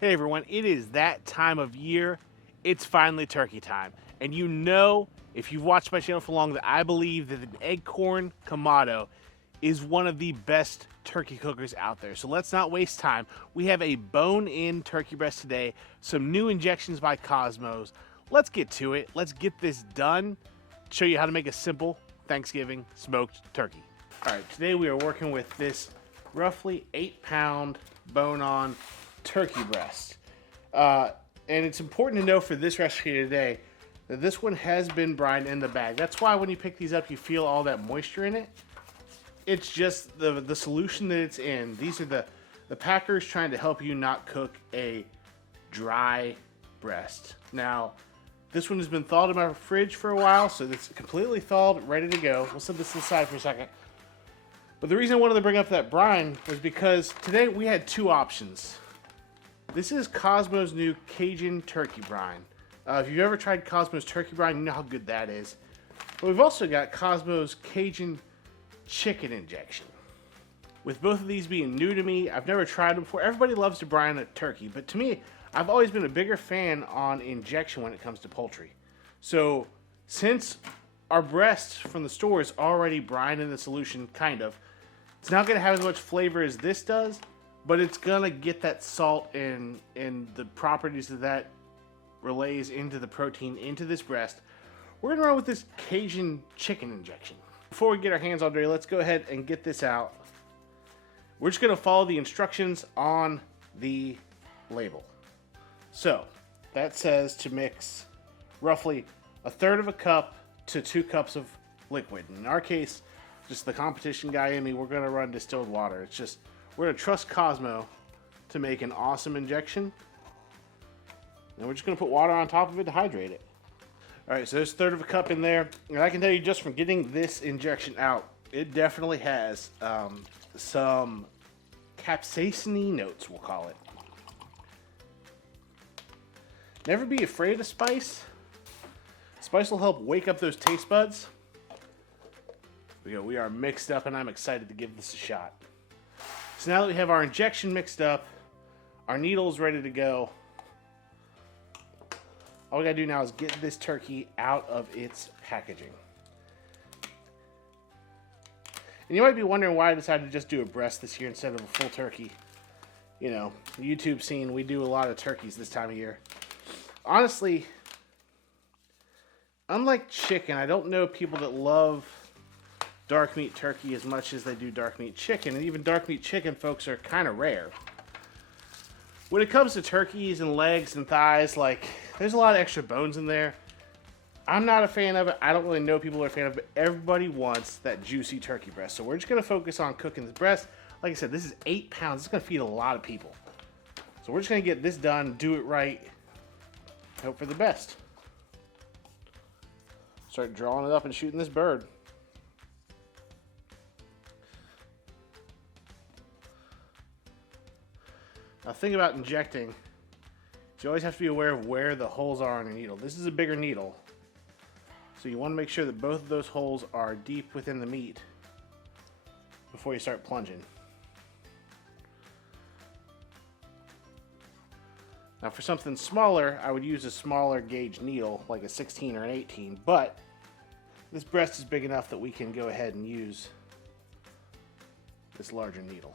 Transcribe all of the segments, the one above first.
Hey everyone, it is that time of year. It's finally turkey time. And you know, if you've watched my channel for long, that I believe that an Acorn Kamado is one of the best turkey cookers out there. So let's not waste time. We have a bone-in turkey breast today, some new injections by Cosmos. Let's get to it. Let's get this done. Show you how to make a simple Thanksgiving smoked turkey. All right, today we are working with this roughly 8-pound bone-on turkey breast. And it's important to know for this recipe today that this one has been brined in the bag. That's why when you pick these up, you feel all that moisture in it. It's just the solution that it's in. These are the packers trying to help you not cook a dry breast. Now, this one has been thawed in my fridge for a while, so it's completely thawed, ready to go. We'll set this aside for a second. But the reason I wanted to bring up that brine was because today we had two options. This is Cosmo's new Cajun turkey brine. If you've ever tried Cosmo's turkey brine, you know how good that is. But we've also got Cosmo's Cajun chicken injection. With both of these being new to me, I've never tried them before. Everybody loves to brine a turkey, but to me, I've always been a bigger fan on injection when it comes to poultry. So since our breast from the store is already brined in the solution, kind of, it's not going to have as much flavor as this does, but it's going to get that salt and the properties that relays into the protein into this breast. We're going to run with this Cajun chicken injection. Before we get our hands all dirty, let's go ahead and get this out. We're just going to follow the instructions on the label. So, that says to mix roughly 1/3 of a cup to 2 cups of liquid. In our case, just the competition guy in me, we're going to run distilled water. It's just, we're going to trust Cosmo to make an awesome injection. And we're just going to put water on top of it to hydrate it. Alright, so there's 1/3 of a cup in there. And I can tell you just from getting this injection out, it definitely has some capsaicin-y notes, we'll call it. Never be afraid of spice. Spice will help wake up those taste buds. We are mixed up and I'm excited to give this a shot. So now that we have our injection mixed up, our needle's ready to go, all we gotta do now is get this turkey out of its packaging. And you might be wondering why I decided to just do a breast this year instead of a full turkey. You know, YouTube scene, we do a lot of turkeys this time of year. Honestly, unlike chicken, I don't know people that love dark meat turkey as much as they do dark meat chicken. And even dark meat chicken folks are kind of rare. When it comes to turkeys and legs and thighs, like, there's a lot of extra bones in there. I'm not a fan of it. I don't really know people who are a fan of it, but everybody wants that juicy turkey breast. So we're just going to focus on cooking the breast. Like I said, this is 8 pounds. It's going to feed a lot of people. So we're just going to get this done, do it right, hope for the best. Start drawing it up and shooting this bird. Now, think about injecting. You always have to be aware of where the holes are on your needle. This is a bigger needle, so you want to make sure that both of those holes are deep within the meat before you start plunging. Now, for something smaller, I would use a smaller gauge needle, like a 16 or an 18, but this breast is big enough that we can go ahead and use this larger needle.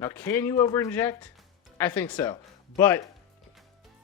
Now, can you over-inject? I think so. But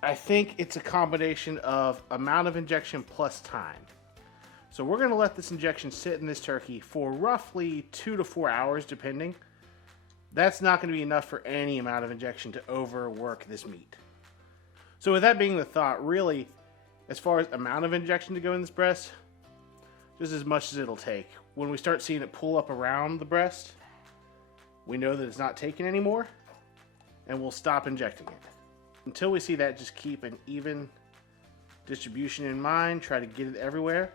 I think it's a combination of amount of injection plus time. So we're going to let this injection sit in this turkey for roughly 2 to 4 hours, depending. That's not going to be enough for any amount of injection to overwork this meat. So with that being the thought, really, as far as amount of injection to go in this breast, just as much as it'll take. When we start seeing it pull up around the breast, we know that it's not taken anymore, and we'll stop injecting it. Until we see that, just keep an even distribution in mind. Try to get it everywhere.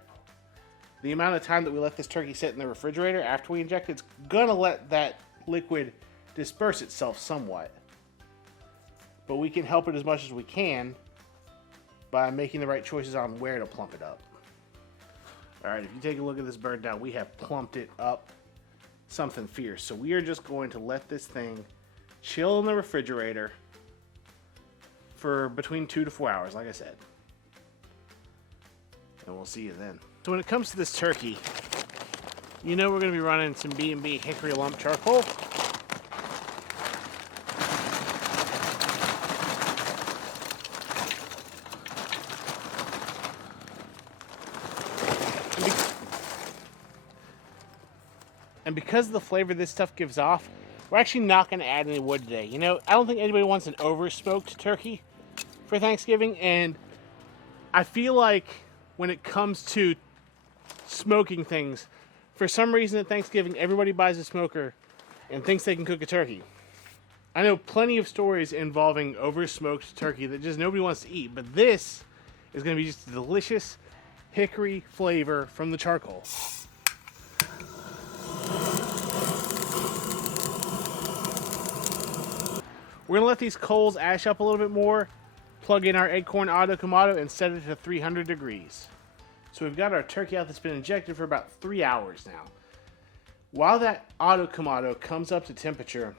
The amount of time that we let this turkey sit in the refrigerator after we inject it's gonna let that liquid disperse itself somewhat. But we can help it as much as we can by making the right choices on where to plump it up. Alright, if you take a look at this bird now, we have plumped it up something fierce. So we are just going to let this thing chill in the refrigerator for between 2 to 4 hours, like I said. And we'll see you then. So when it comes to this turkey, you know we're going to be running some B&B hickory lump charcoal. And because of the flavor this stuff gives off, we're actually not going to add any wood today. You know, I don't think anybody wants an over-smoked turkey for Thanksgiving, and I feel like when it comes to smoking things, for some reason at Thanksgiving, everybody buys a smoker and thinks they can cook a turkey. I know plenty of stories involving over-smoked turkey that just nobody wants to eat, but this is going to be just a delicious hickory flavor from the charcoal. We're going to let these coals ash up a little bit more, plug in our Acorn Auto Kamado, and set it to 300 degrees. So we've got our turkey out that's been injected for about 3 hours now. While that Auto Kamado comes up to temperature,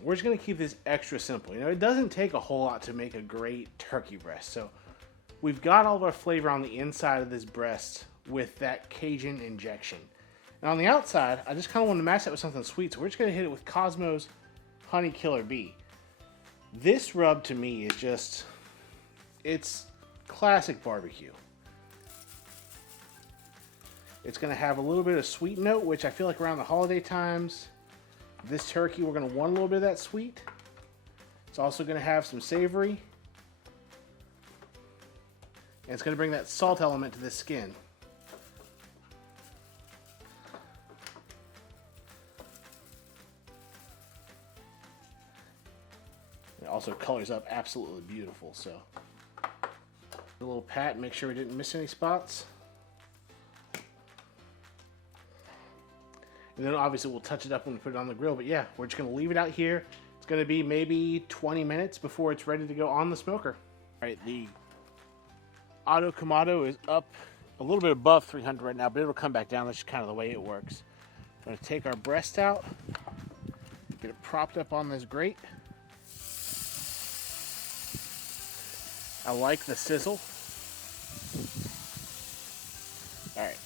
we're just going to keep this extra simple. You know, it doesn't take a whole lot to make a great turkey breast. So we've got all of our flavor on the inside of this breast with that Cajun injection. And on the outside, I just kind of want to match that with something sweet. So we're just going to hit it with Cosmo's Honey Killer Bee. This rub to me is just, it's classic barbecue. It's going to have a little bit of sweet note, which I feel like around the holiday times, this turkey, we're going to want a little bit of that sweet. It's also going to have some savory. And it's going to bring that salt element to the skin. It also colors up absolutely beautiful, so. A little pat, make sure we didn't miss any spots. And then obviously we'll touch it up when we put it on the grill. But yeah, we're just going to leave it out here. It's going to be maybe 20 minutes before it's ready to go on the smoker. All right, the Auto Kamado is up a little bit above 300 right now, but it'll come back down. That's just kind of the way it works. I'm going to take our breast out, get it propped up on this grate. I like the sizzle. All right.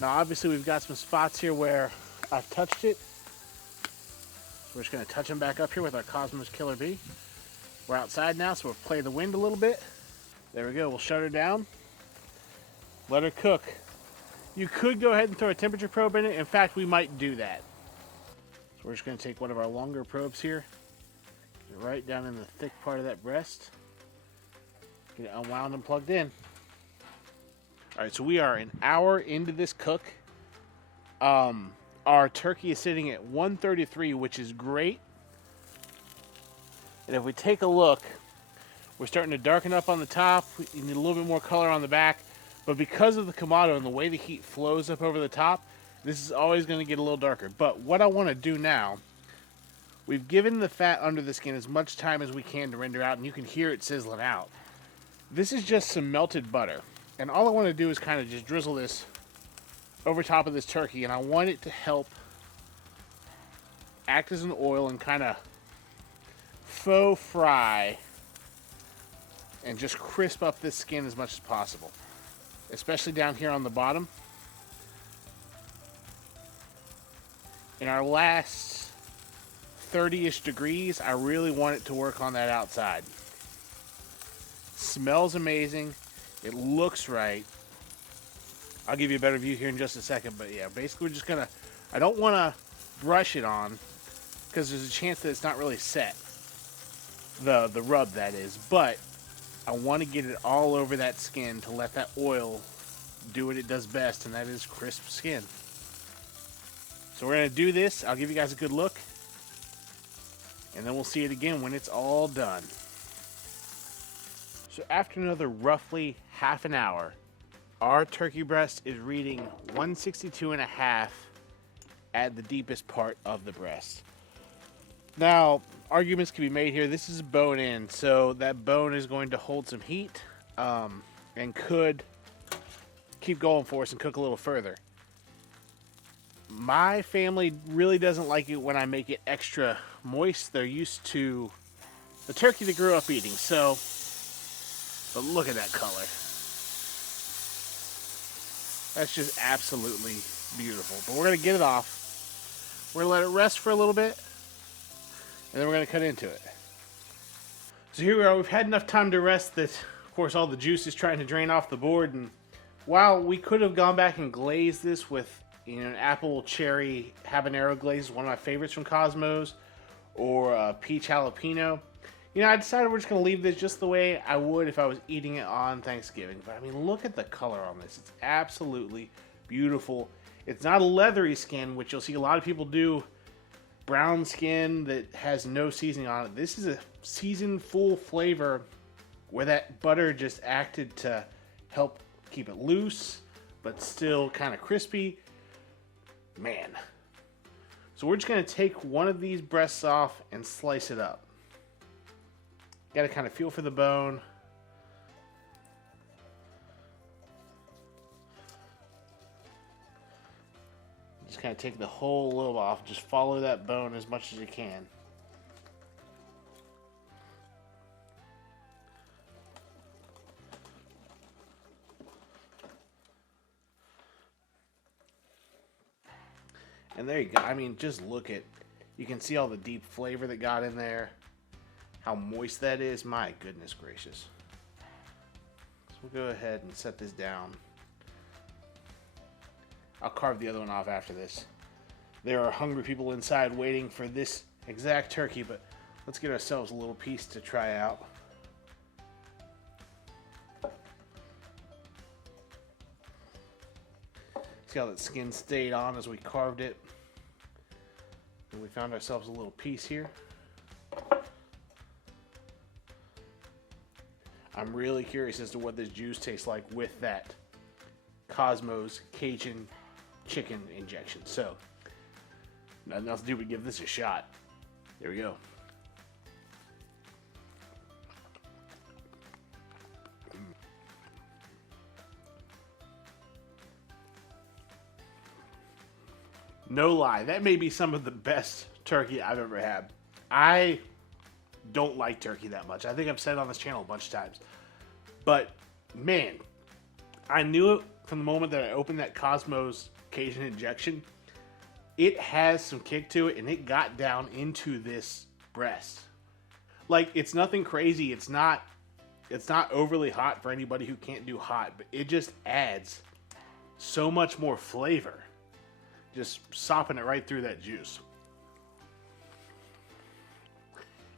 Now obviously we've got some spots here where I've touched it. So we're just going to touch them back up here with our Cosmos Killer Bee. We're outside now, so we'll play the wind a little bit. There we go. We'll shut her down. Let her cook. You could go ahead and throw a temperature probe in it. In fact, we might do that. So we're just going to take one of our longer probes here. Get it right down in the thick part of that breast. Get it unwound and plugged in. All right, so we are an hour into this cook. Our turkey is sitting at 133, which is great. And if we take a look, we're starting to darken up on the top. We need a little bit more color on the back. But because of the Kamado and the way the heat flows up over the top, this is always going to get a little darker. But what I want to do now, we've given the fat under the skin as much time as we can to render out, and you can hear it sizzling out. This is just some melted butter. And all I want to do is kind of just drizzle this over top of this turkey, and I want it to help act as an oil and kind of faux fry and just crisp up this skin as much as possible, especially down here on the bottom. In our last 30-ish degrees, I really want it to work on that outside. Smells amazing. It looks right. I'll give you a better view here in just a second, but yeah, basically we're just gonna, I don't want to brush it on because there's a chance that it's not really set, the rub that is, but I want to get it all over that skin to let that oil do what it does best, and that is crisp skin. So we're going to do this. I'll give you guys a good look, and then we'll see it again when it's all done. So after another roughly half an hour, our turkey breast is reading 162.5 at the deepest part of the breast. Now, arguments can be made here. This is bone in, so that bone is going to hold some heat and could keep going for us and cook a little further. My family really doesn't like it when I make it extra moist. They're used to the turkey they grew up eating. So, but look at that color. That's just absolutely beautiful. But we're going to get it off. We're going to let it rest for a little bit. And then we're going to cut into it. So here we are. We've had enough time to rest that, of course, all the juice is trying to drain off the board. And while we could have gone back and glazed this with an apple cherry habanero glaze, one of my favorites from Cosmos, or a peach jalapeno, I decided we're just going to leave this just the way I would if I was eating it on Thanksgiving. But, I mean, look at the color on this. It's absolutely beautiful. It's not a leathery skin, which you'll see a lot of people do. Brown skin that has no seasoning on it. This is a seasoned full flavor where that butter just acted to help keep it loose, but still kind of crispy. Man. So we're just going to take one of these breasts off and slice it up. Got to kind of feel for the bone. Just kind of take the whole lobe off. Just follow that bone as much as you can. And there you go. I mean, just look at, you can see all the deep flavor that got in there. How moist that is. My goodness gracious. So we'll go ahead and set this down. I'll carve the other one off after this. There are hungry people inside waiting for this exact turkey, but let's get ourselves a little piece to try out. See how that skin stayed on as we carved it. And we found ourselves a little piece here. I'm really curious as to what this juice tastes like with that Cosmos Cajun chicken injection. So, nothing else to do but give this a shot. There we go. No lie, that may be some of the best turkey I've ever had. I don't like turkey that much. I think I've said it on this channel a bunch of times. But, man, I knew it from the moment that I opened that Cosmos Cajun injection. It has some kick to it, and it got down into this breast. Like, it's nothing crazy. It's not overly hot for anybody who can't do hot, but it just adds so much more flavor. Just sopping it right through that juice.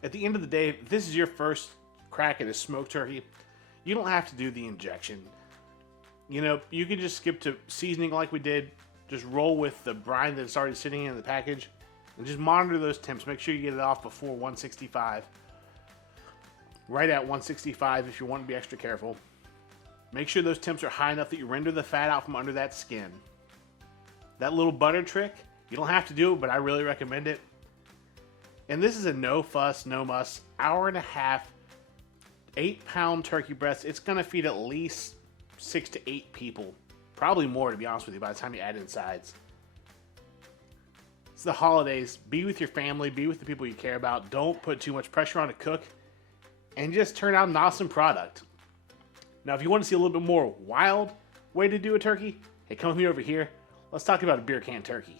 At the end of the day, if this is your first crack at a smoked turkey, you don't have to do the injection. You can just skip to seasoning like we did. Just roll with the brine that's already sitting in the package. And just monitor those temps. Make sure you get it off before 165. Right at 165 if you want to be extra careful. Make sure those temps are high enough that you render the fat out from under that skin. That little butter trick, you don't have to do it, but I really recommend it. And this is a no fuss, no muss, hour and a half, 8-pound turkey breast. It's going to feed at least 6 to 8 people. Probably more, to be honest with you, by the time you add in sides. It's the holidays. Be with your family. Be with the people you care about. Don't put too much pressure on to cook. And just turn out an awesome product. Now, if you want to see a little bit more wild way to do a turkey, hey, come with me over here. Let's talk about a beer can turkey.